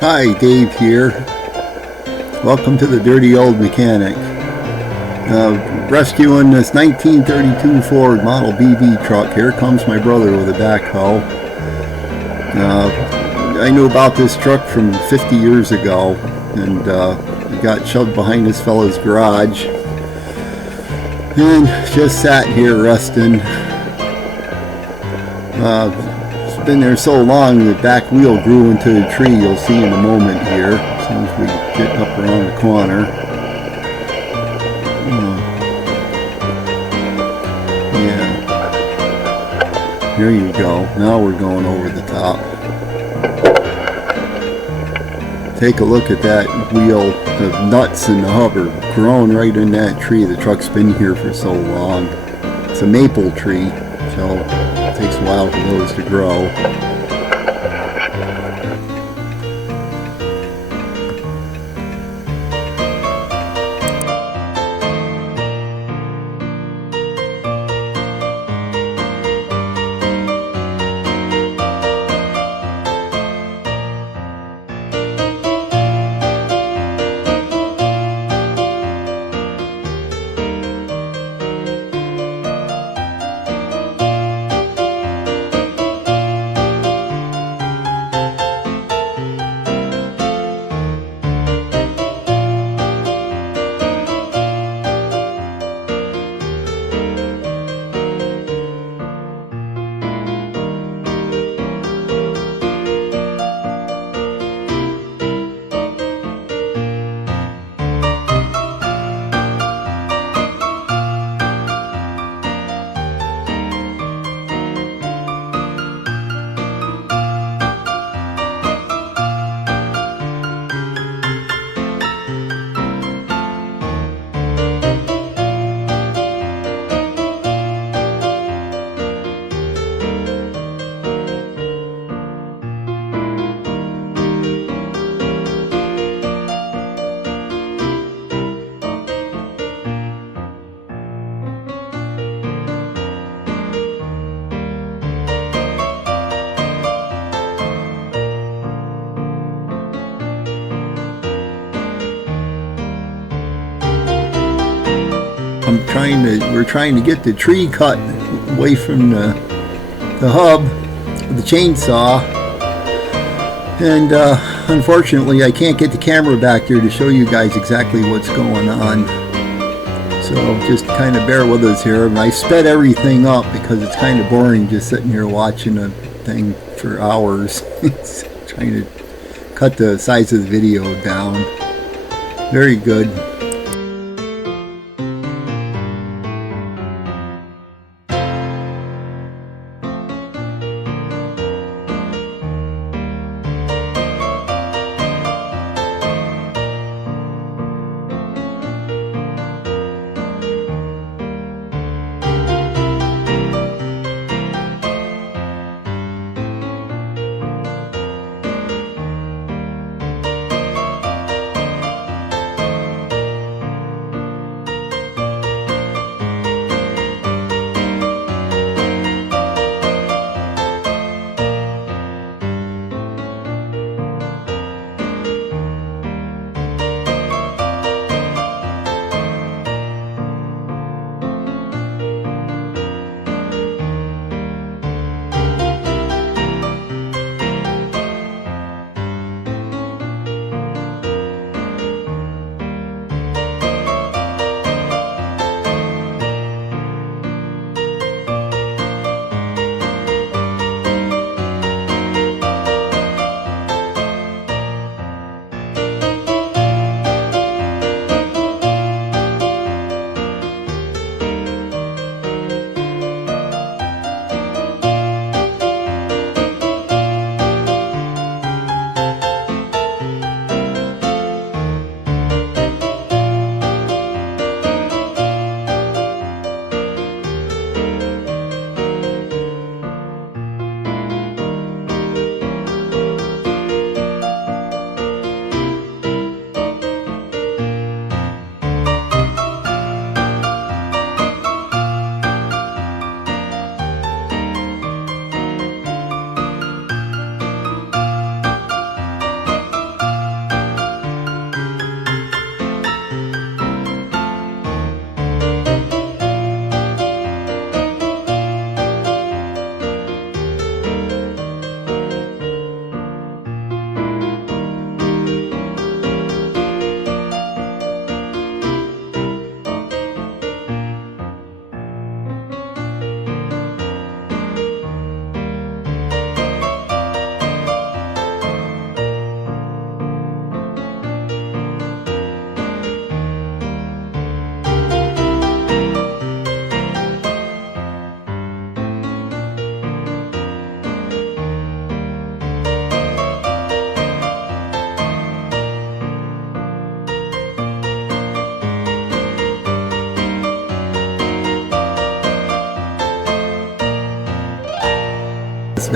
Hi, Dave here. Welcome to the Dirty Old Mechanic. Rescuing this 1932 Ford Model BV truck. Here comes my brother with a backhoe. I knew about this truck from 50 years ago, and it got shoved behind this fella's garage. And just sat here resting. It's been there so long the back wheel grew into the tree. You'll see in a moment here as soon as we get up around the corner. Yeah, here you go. Now we're going over the top. Take a look at that wheel. The nuts and the hub are grown right in that tree. The truck's been here for so long. It's a maple tree, so it takes a while for those to grow. We're trying to get the tree cut away from the hub with the chainsaw, and unfortunately I can't get the camera back there to show you guys exactly what's going on, so just kind of bear with us here. And I sped everything up because it's kind of boring just sitting here watching a thing for hours. Trying to cut the size of the video down. Very good.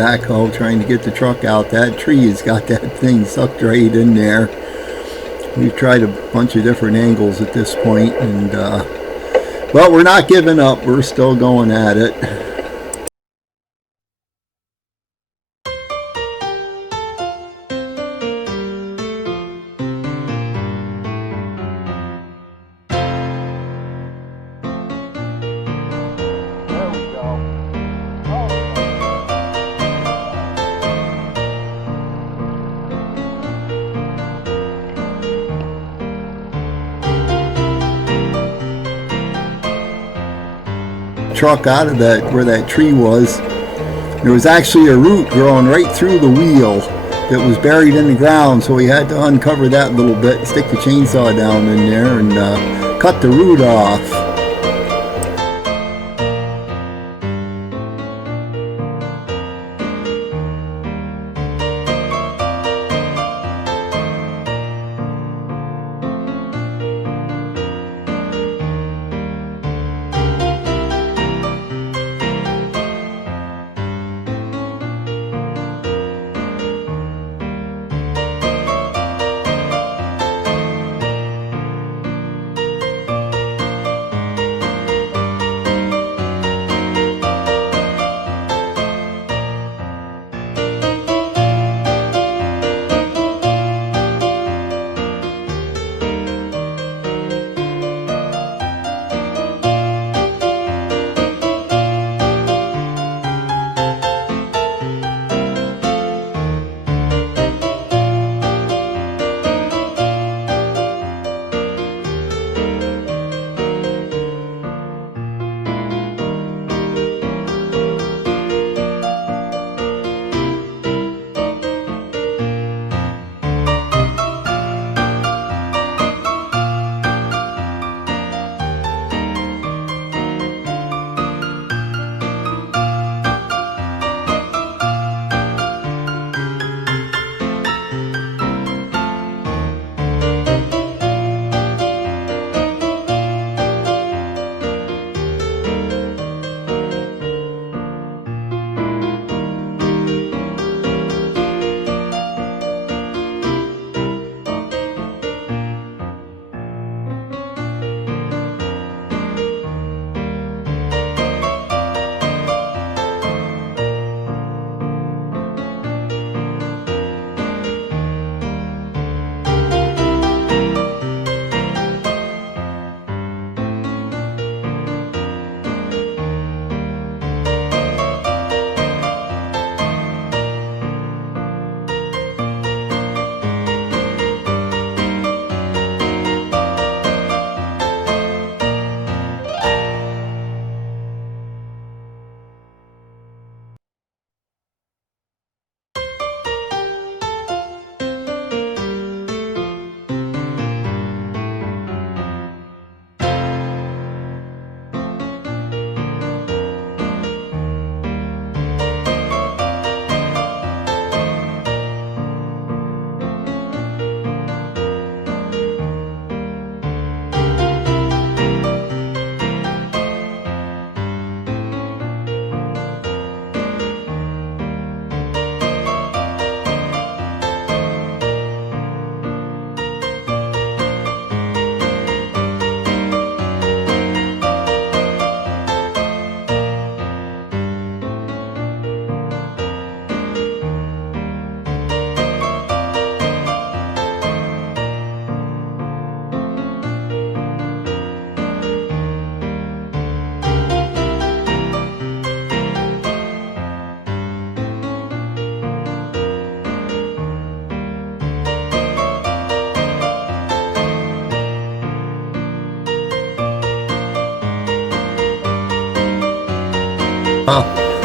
backhoe trying to get the truck out. That tree has got that thing sucked right in there. We've tried a bunch of different angles at this point, and well, we're not giving up. We're still going at it. Truck out of that where that tree was, there was actually a root growing right through the wheel that was buried in the ground, so we had to uncover that a little bit, stick the chainsaw down in there and cut the root off.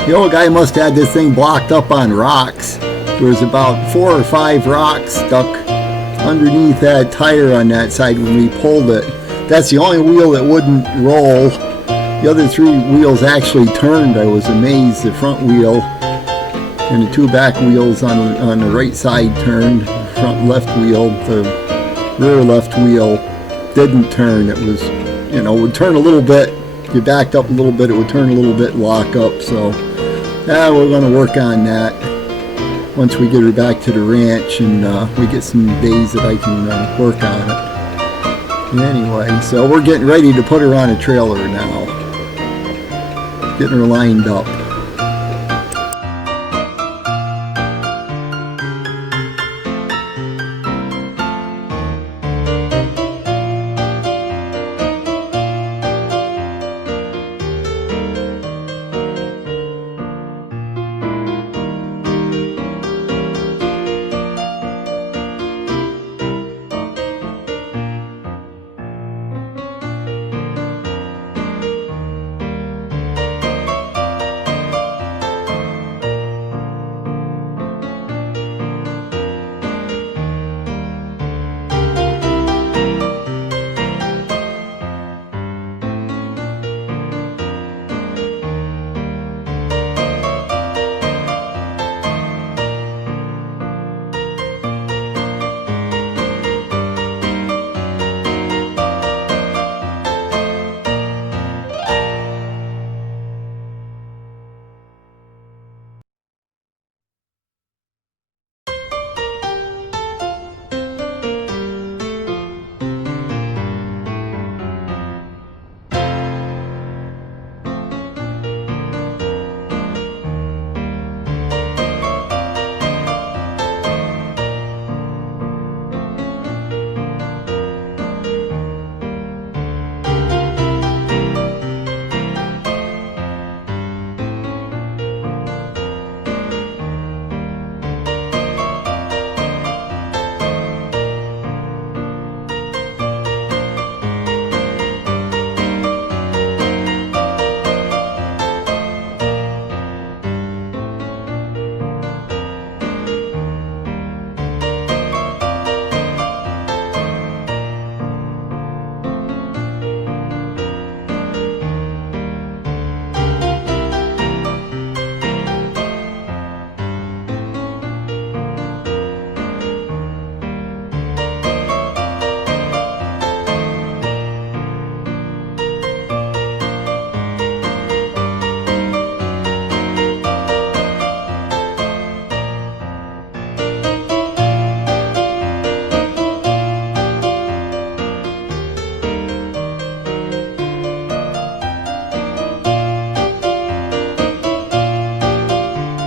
The old guy must have had this thing blocked up on rocks. There was about 4 or 5 rocks stuck underneath that tire on that side when we pulled it. That's the only wheel that wouldn't roll. The other 3 wheels actually turned. I was amazed. The front wheel and the 2 back wheels on the right side turned. Front left wheel, the rear left wheel didn't turn. It was, would turn a little bit. You backed up a little bit, it would turn a little bit and lock up. So We're going to work on that once we get her back to the ranch and we get some days that I can work on it. Anyway, so we're getting ready to put her on a trailer now. Getting her lined up.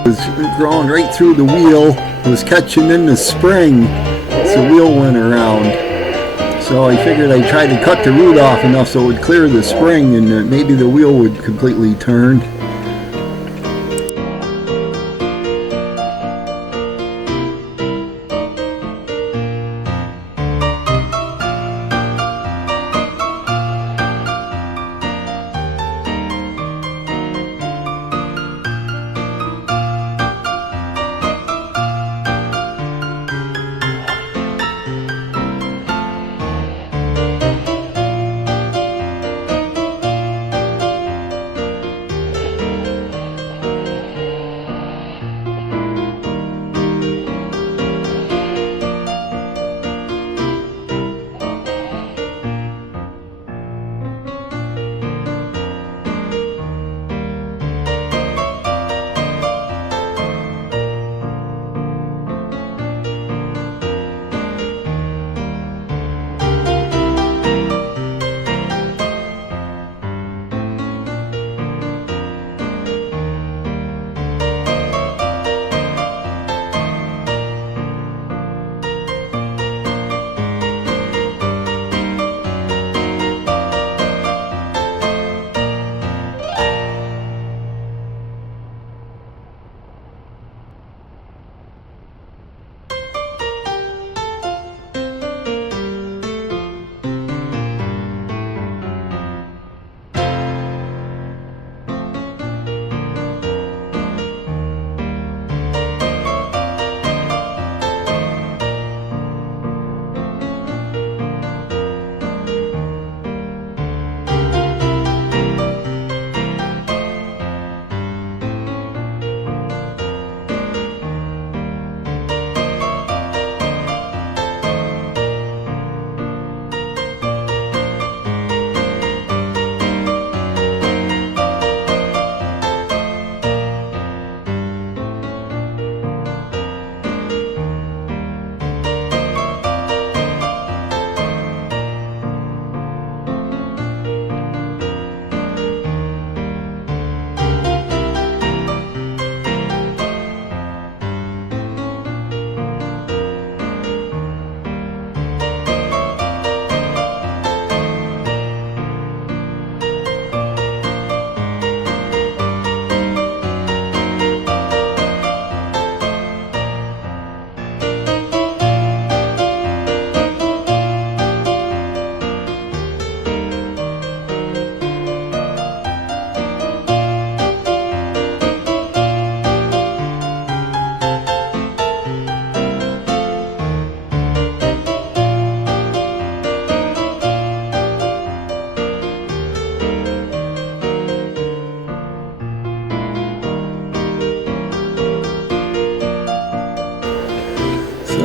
Was growing right through the wheel, was catching in the spring as the wheel went around. So I figured I'd try to cut the root off enough so it would clear the spring and maybe the wheel would completely turn.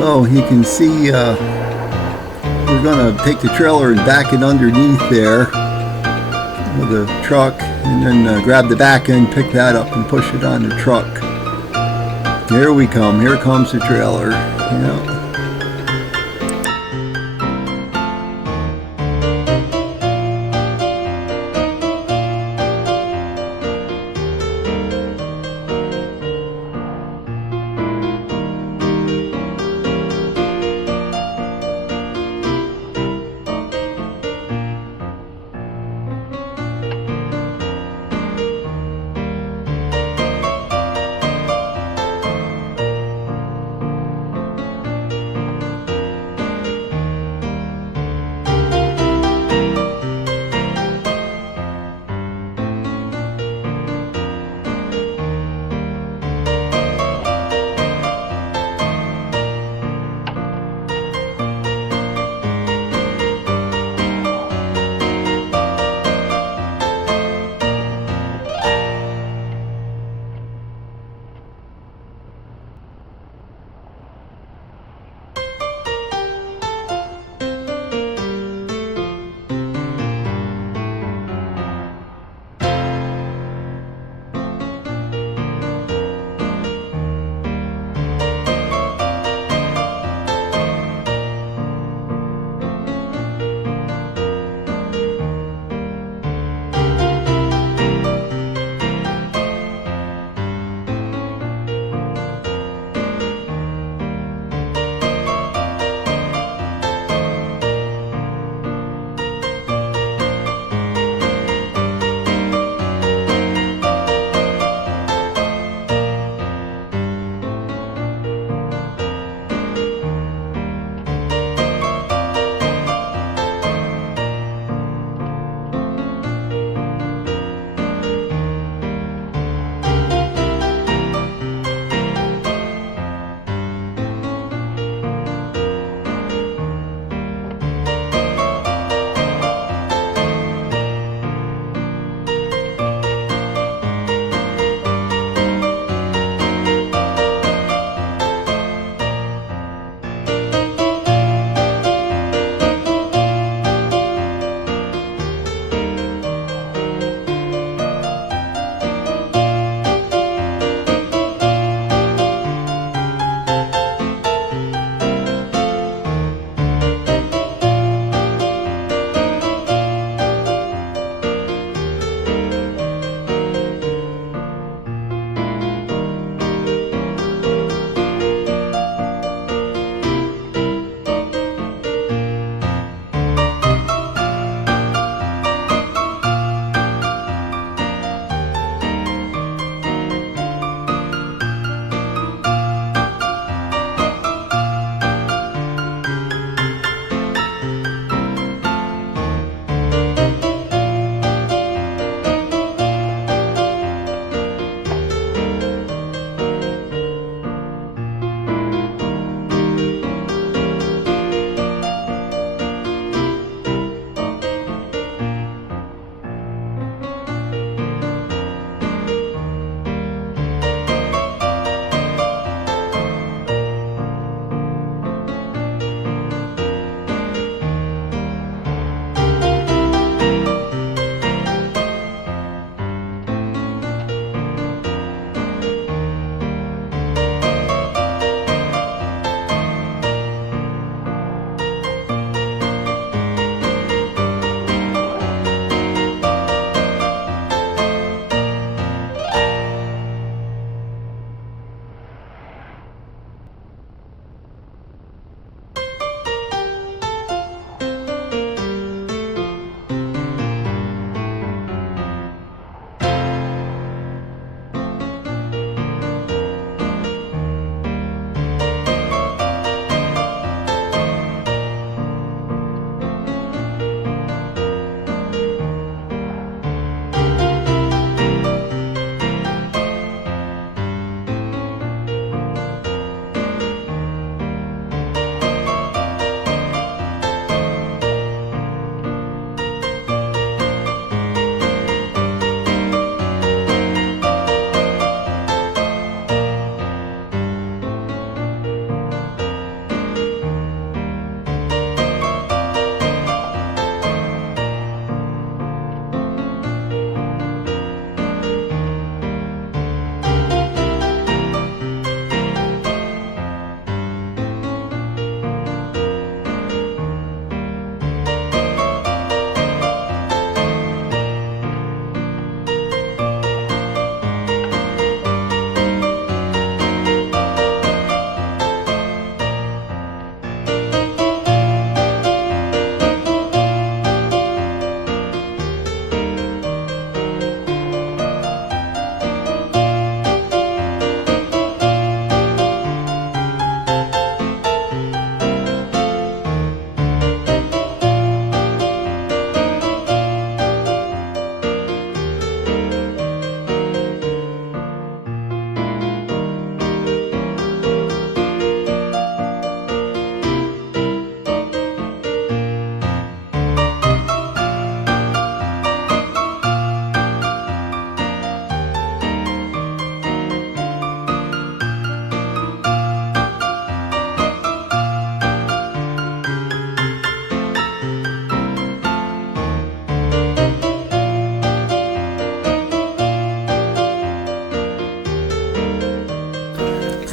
So you can see we're going to take the trailer and back it underneath there with a truck, and then grab the back end, pick that up, and push it on the truck. Here we come. Here comes the trailer. Yeah.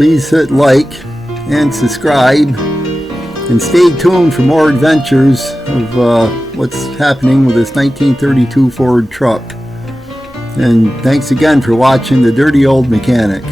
please hit like and subscribe, and stay tuned for more adventures of what's happening with this 1932 Ford truck. And thanks again for watching The Dirty Old Mechanic.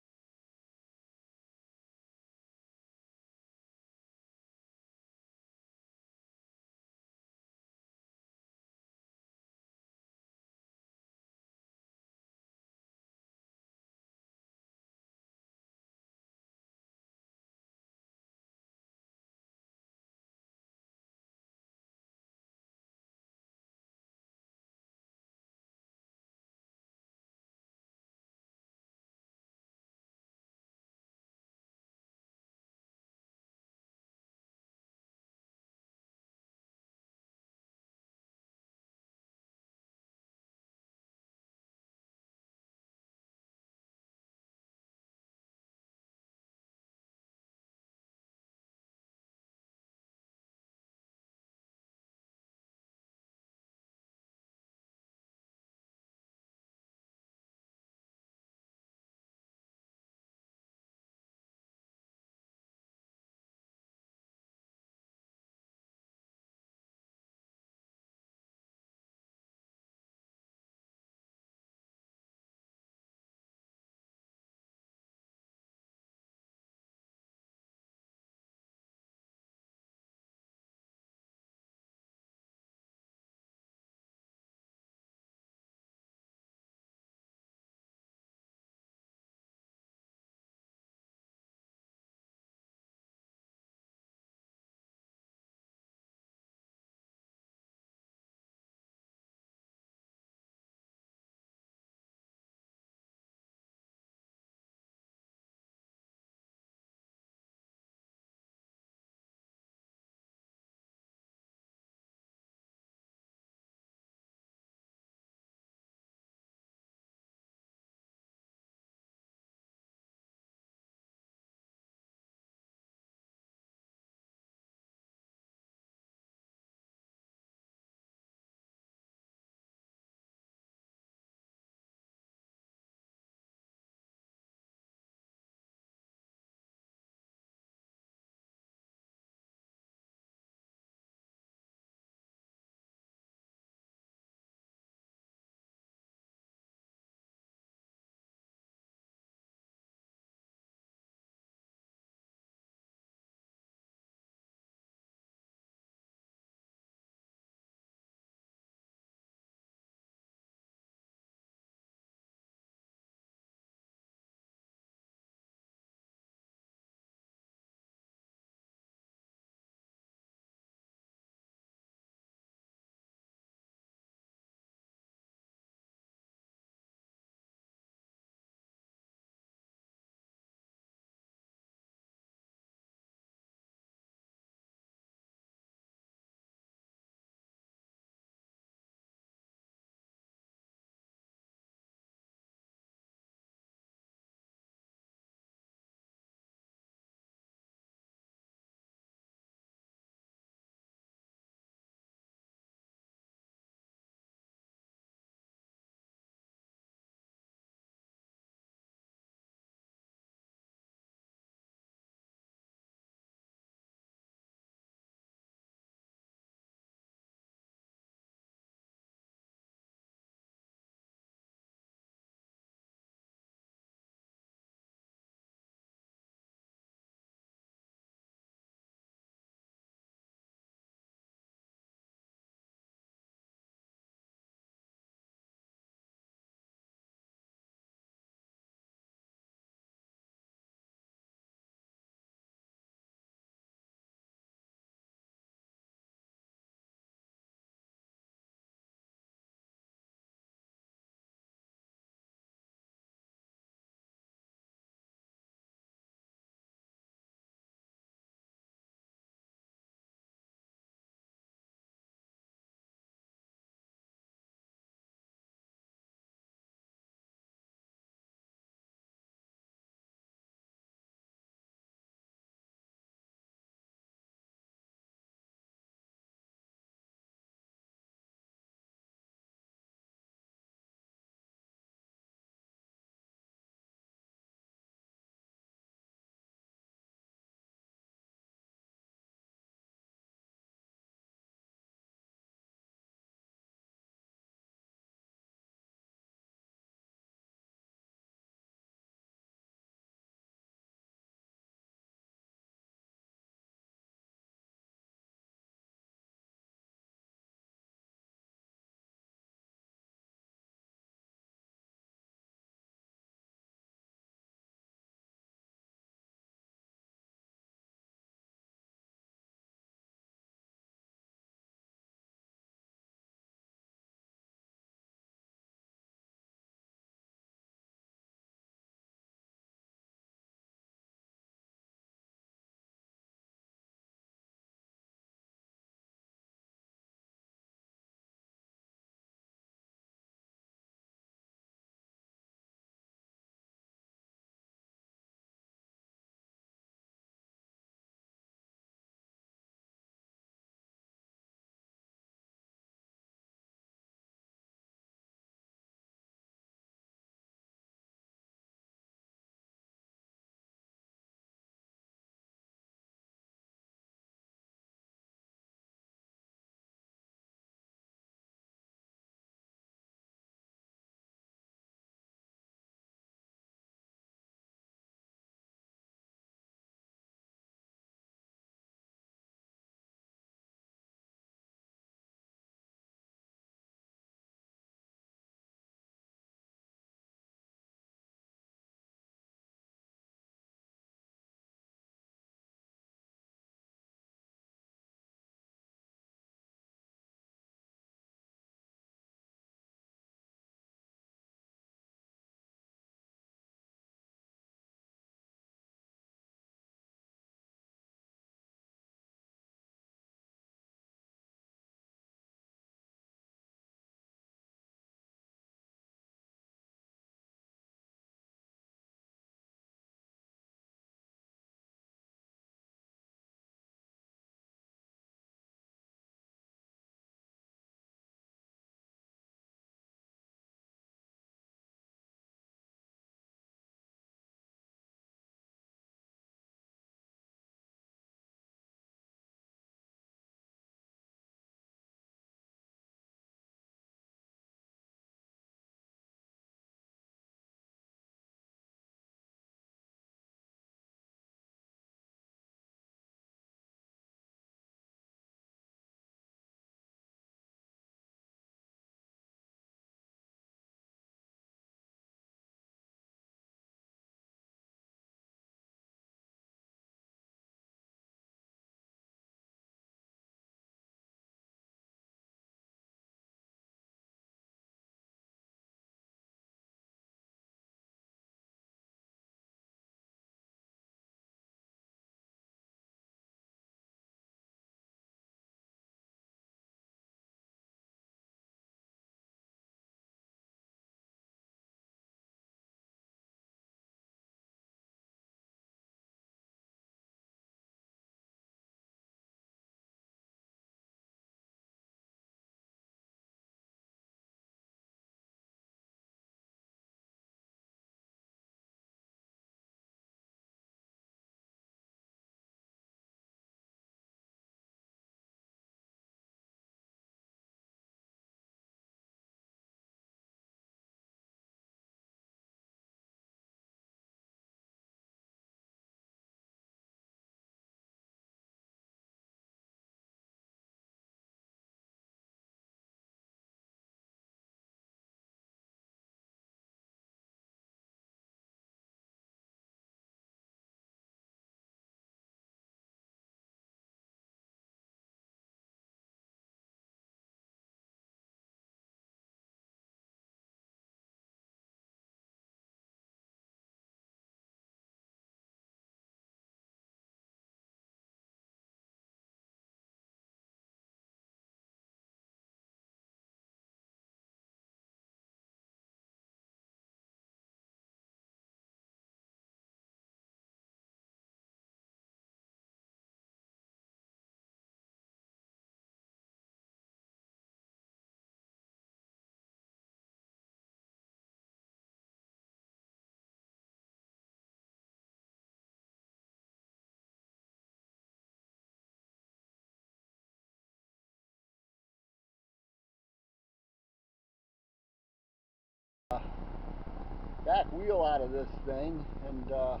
back wheel out of this thing, and no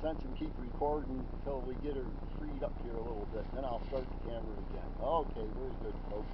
sense in keep recording until we get her freed up here a little bit. Then I'll start the camera again. Okay, very good, folks.